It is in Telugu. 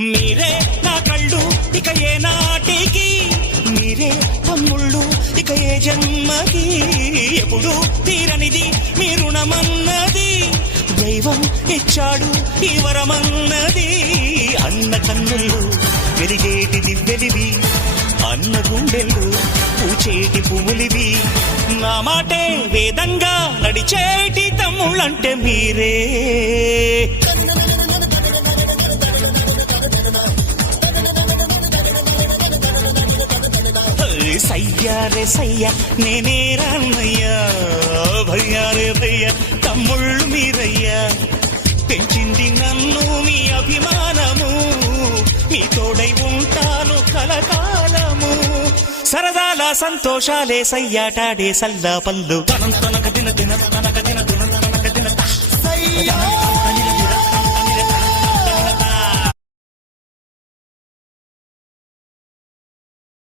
మీరే నా కళ్ళు ఇక ఏ నాటికి, మీరే తమ్ముళ్ళు ఇక ఏ జన్మకి, ఎప్పుడు తీరనిది మీ రుణమన్నది, దైవం ఇచ్చాడు ఈ వరమన్నది. అన్న కన్నుల్లో వెలిగేటి దివ్వెలివి, అన్న గుండెల్లో పూచేటి పువ్వులివి, నా మాటే వేదంగా నడిచేటి తమ్ముళ్ళంటే మీరే. సయ్యారే సయ్య నేనే రాన్నయ్యా, భయ్యారే భయ్య తమ్ముళ్ళు మీరయ్యా. పెంచింది నన్ను మీ అభిమానము, మీ తోడై ఉంటాను కలకాలము. సరదాల సంతోషాలే సయ్యాటాడే సల్లా పల్లు తనక తిన తిన తనక తిన తిన తనక తిన.